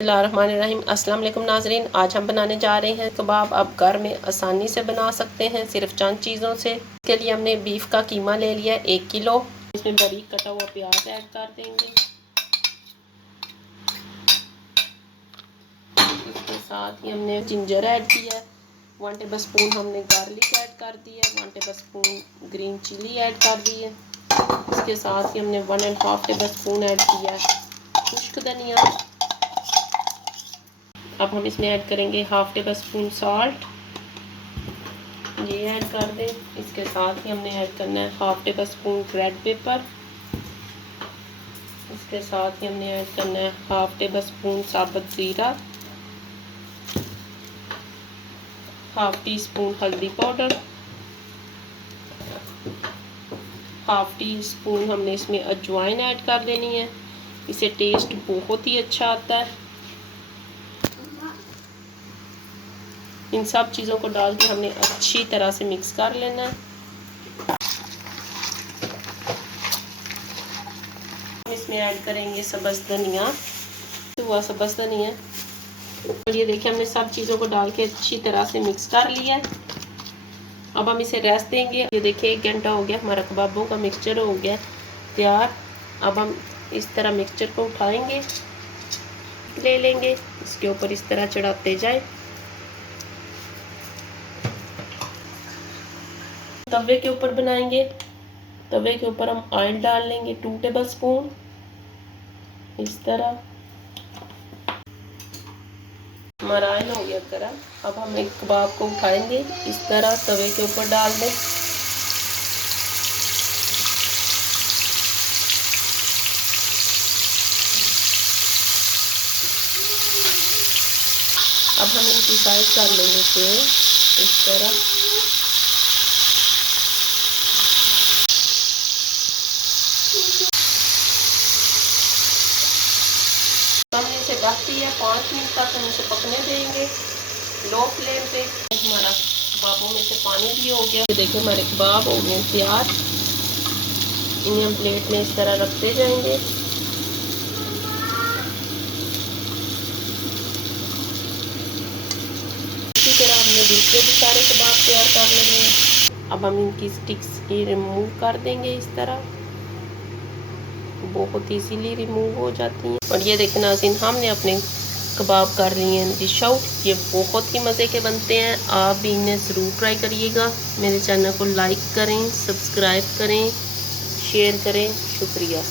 बिस्मिल्लाहिर्रहमानिर्रहीम। अस्सलाम वालेकुम नाज़रीन, आज हम बनाने जा रहे हैं कबाब। आप घर में आसानी से बना सकते हैं सिर्फ चंद चीज़ों से। इसके लिए हमने बीफ का कीमा ले लिया 1 किलो। इसमें बारीक कटा हुआ प्याज ऐड कर देंगे। इसके साथ ही हमने जिंजर ऐड किया है। 1 टेबल स्पून हमने गार्लिक ऐड कर दिया है। 1 tablespoon green chilli add कर दी है। इसके साथ ही हमने 1.5 टेबल स्पून ऐड किया है खुश्क धनिया। अब हम इसमें ऐड करेंगे 1/2 टेबल स्पून सॉल्ट, ये ऐड कर दें। इसके साथ ही हमने ऐड करना है 1/2 टेबल स्पून रेड पेपर। इसके साथ ही हमने ऐड करना है 1/2 टेबल स्पून साबुत ज़ीरा, 1/2 टी स्पून हल्दी पाउडर, 1/2 टी स्पून हमने इसमें अजवाइन ऐड कर देनी है। इससे टेस्ट बहुत ही अच्छा आता है। इन सब चीज़ों को डाल के हमने अच्छी तरह से मिक्स कर लेना है। हम इसमें ऐड करेंगे सब्ज़ धनिया, हुआ सब्ज़ धनिया। और ये देखिए हमने सब चीज़ों को डाल के अच्छी तरह से मिक्स कर लिया है। अब हम इसे रेस्ट देंगे। ये देखिए 1 घंटा हो गया, हमारा कबाबों का मिक्सचर हो गया तैयार। अब हम इस तरह मिक्सचर को उठाएंगे, ले लेंगे, इसके ऊपर इस तरह चढ़ाते जाए। तवे के ऊपर बनाएंगे। तवे के ऊपर हम ऑयल डाल लेंगे 2 टेबल स्पून, इस तरह। हमारा ऑयल हो गया गर्म। अब हम एक कबाब को उठाएंगे, इस तरह तवे के ऊपर डाल दें। अब हम इनकी साइड कर लेंगे सेव, इस तरह। हमने इसे ढक दिया 5 मिनट तक, हम इसे पकने देंगे लो फ्लेम पे। हमारा कबाबों में से पानी भी हो गया। देखिए हमारे कबाब हो गए तैयार। इन्हें हम प्लेट में इस तरह रखते जाएंगे। इसी तरह हमने दूसरे भी सारे कबाब तैयार कर लेने हैं। अब हम इनकी स्टिक्स रिमूव कर देंगे इस तरह, बहुत इजीली रिमूव हो जाती हैं। और ये देखना नाज़रीन, हमने अपने कबाब कर लिए हैं डिश आउट। ये बहुत ही मज़े के बनते हैं। आप भी इन्हें ज़रूर ट्राई करिएगा। मेरे चैनल को लाइक करें, सब्सक्राइब करें, शेयर करें। शुक्रिया।